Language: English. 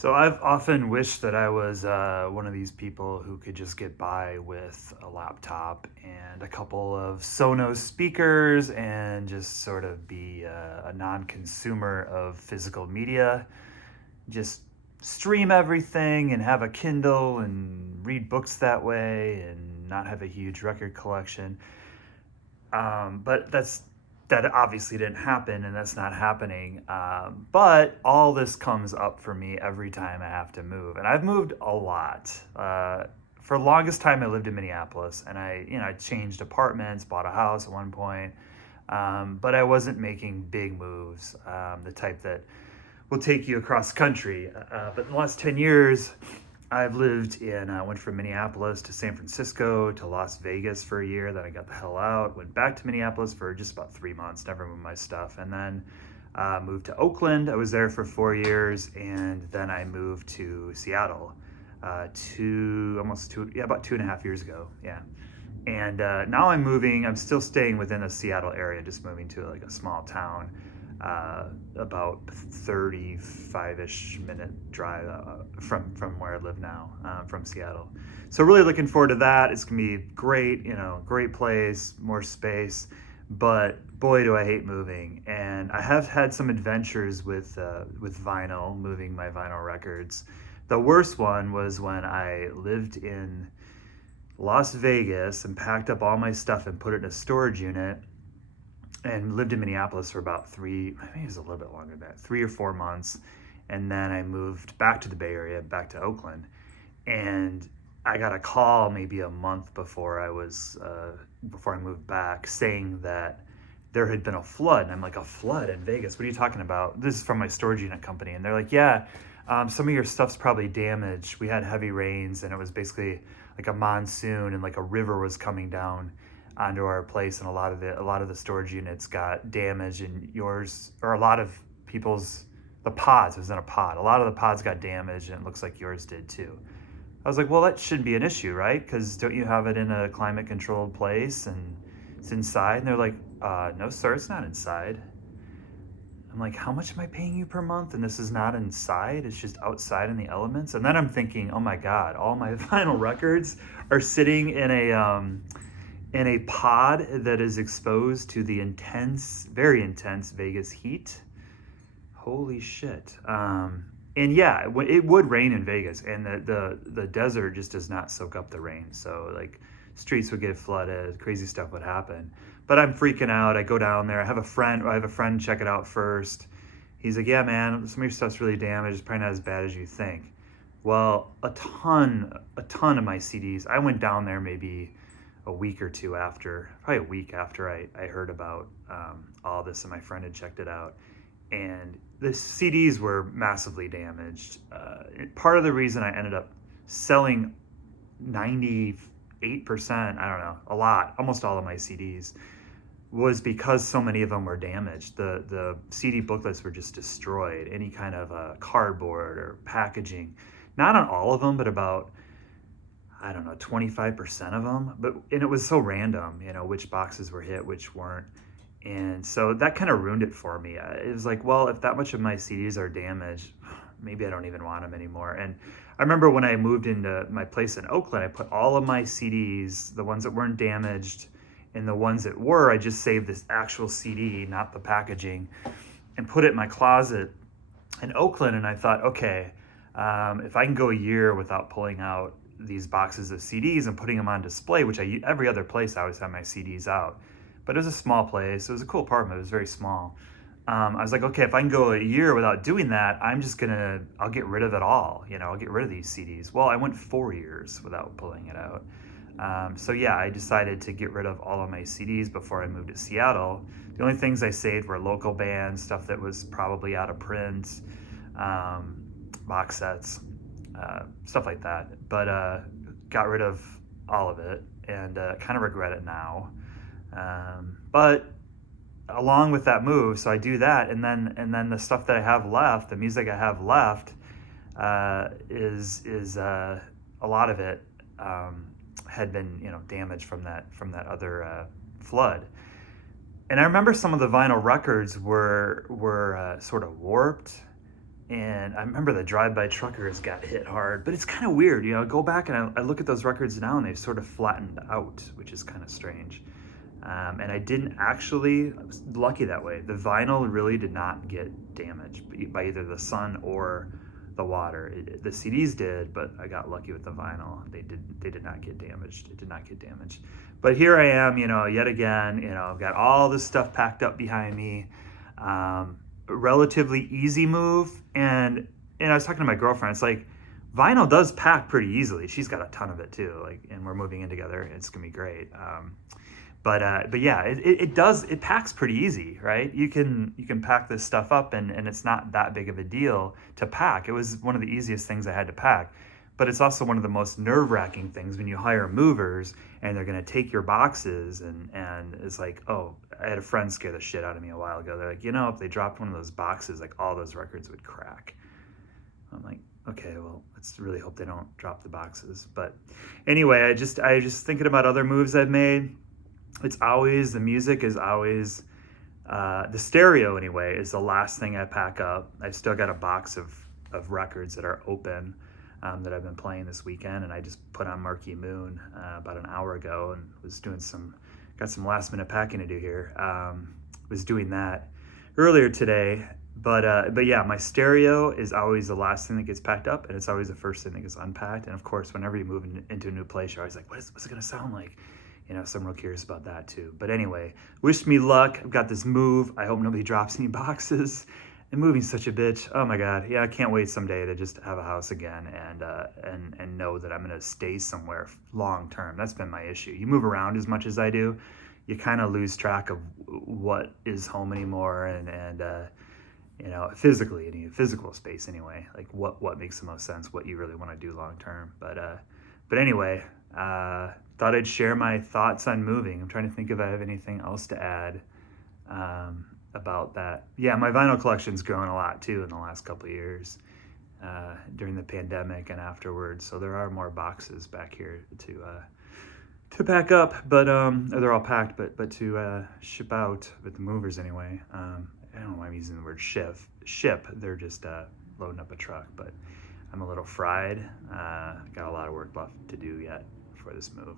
So I've often wished that I was one of these people who could just get by with a laptop and a couple of Sonos speakers and just sort of be a non-consumer of physical media. Just stream everything and have a Kindle and read books that way and not have a huge record collection. But that obviously didn't happen, and that's not happening. But all this comes up for me every time I have to move, and I've moved a lot. For the longest time, I lived in Minneapolis, and I changed apartments, bought a house at one point, but I wasn't making big moves, the type that will take you across country. But in the last 10 years, I've lived went from Minneapolis to San Francisco to Las Vegas for a year. Then I got the hell out, went back to Minneapolis for just about 3 months, never moved my stuff. And then moved to Oakland. I was there for 4 years. And then I moved to Seattle about 2.5 years ago. Yeah. And now I'm still staying within the Seattle area, just moving to like a small town, about 35-ish minute drive from where I live now, from Seattle. So really looking forward to that. It's gonna be great, great place, more space. But boy, do I hate moving. And I have had some adventures with vinyl, moving my vinyl records. The worst one was when I lived in Las Vegas and packed up all my stuff and put it in a storage unit and lived in Minneapolis for about I think it was a little bit longer than that, 3 or 4 months. And then I moved back to the Bay Area, back to Oakland. And I got a call maybe a month before I moved back, saying that there had been a flood. And I'm like, a flood in Vegas? What are you talking about? This is from my storage unit company. And they're like, yeah, some of your stuff's probably damaged. We had heavy rains, and it was basically like a monsoon, and like a river was coming down onto our place, and a lot of the storage units got damaged, and yours, or a lot of people's, the pods, it was in a pod, a lot of the pods got damaged, and it looks like yours did too. I was like, well, that shouldn't be an issue, right? Because don't you have it in a climate controlled place and it's inside? And they're like, no sir, it's not inside. I'm like, how much am I paying you per month? And this is not inside, it's just outside in the elements. And then I'm thinking, oh my God, all my vinyl records are sitting in a pod that is exposed to the very intense Vegas heat. Holy shit. And yeah, it would rain in Vegas, and the desert just does not soak up the rain. So like streets would get flooded, crazy stuff would happen. But I'm freaking out. I go down there. I have a friend check it out first. He's like, yeah, man, some of your stuff's really damaged. It's probably not as bad as you think. Well, a ton of my CDs. I went down there maybe a week or two after, probably a week after I heard about all this, and my friend had checked it out. And the CDs were massively damaged. Part of the reason I ended up selling 98%, I don't know, a lot, almost all of my CDs, was because so many of them were damaged. The CD booklets were just destroyed. Any kind of cardboard or packaging, not on all of them, but about, I don't know, 25% of them. And it was so random, which boxes were hit, which weren't. And so that kind of ruined it for me. It was like, well, if that much of my CDs are damaged, maybe I don't even want them anymore. And I remember when I moved into my place in Oakland, I put all of my CDs, the ones that weren't damaged, and the ones that were, I just saved this actual CD, not the packaging, and put it in my closet in Oakland. And I thought, okay, if I can go a year without pulling out these boxes of CDs and putting them on display, which every other place I always have my CDs out, but it was a small place. It was a cool apartment. It was very small. I was like, okay, if I can go a year without doing that, I'll get rid of it all. I'll get rid of these CDs. Well, I went 4 years without pulling it out. So yeah, I decided to get rid of all of my CDs before I moved to Seattle. The only things I saved were local bands, stuff that was probably out of print, box sets, stuff like that. But got rid of all of it, and kind of regret it now. But along with that move, so I do that, and then the stuff that I have left, the music I have left, is a lot of it had been damaged from that other flood. And I remember some of the vinyl records were sort of warped, and I remember the Drive-By Truckers got hit hard, but it's kind of weird, you know. I go back and I look at those records now, and they've sort of flattened out, which is kind of strange. And I didn't actually, I was lucky that way. The vinyl really did not get damaged by either the sun or the water. The CDs did, but I got lucky with the vinyl. They did not get damaged. It did not get damaged. But here I am, you know, yet again, you know, I've got all this stuff packed up behind me. Relatively easy move. And I was talking to my girlfriend. It's like, vinyl does pack pretty easily. She's got a ton of it too. Like, and we're moving in together. It's gonna be great. But yeah, it does, it packs pretty easy, right? You can pack this stuff up, and it's not that big of a deal to pack. It was one of the easiest things I had to pack. But it's also one of the most nerve-wracking things when you hire movers and they're gonna take your boxes, and it's like, oh, I had a friend scare the shit out of me a while ago. They're like, you know, if they dropped one of those boxes, like all those records would crack. I'm like, okay, well, let's really hope they don't drop the boxes. But anyway, I just thinking about other moves I've made. It's always, the music is always, the stereo anyway, is the last thing I pack up. I've still got a box of records that are open, that I've been playing this weekend, and I just put on Marquee Moon about an hour ago, and was doing got some last minute packing to do here. Was doing that earlier today, but yeah, my stereo is always the last thing that gets packed up, and it's always the first thing that gets unpacked. And of course, whenever you move into a new place, you're always like, what's it gonna sound like? You know, so I'm real curious about that too. But anyway, wish me luck. I've got this move. I hope nobody drops any boxes. And moving's such a bitch. Oh my God. Yeah, I can't wait someday to just have a house again, and know that I'm gonna stay somewhere long term. That's been my issue. You move around as much as I do, you kind of lose track of what is home anymore, and you know, physically, in physical space anyway, like what makes the most sense, what you really want to do long term. But anyway, thought I'd share my thoughts on moving. I'm trying to think if I have anything else to add about that. Yeah, my vinyl collection's grown a lot too in the last couple of years, during the pandemic and afterwards. So there are more boxes back here to pack up, but they're all packed, but to ship out with the movers anyway. I don't know why I'm using the word ship. They're just loading up a truck, but I'm a little fried. Got a lot of work left to do yet for this move.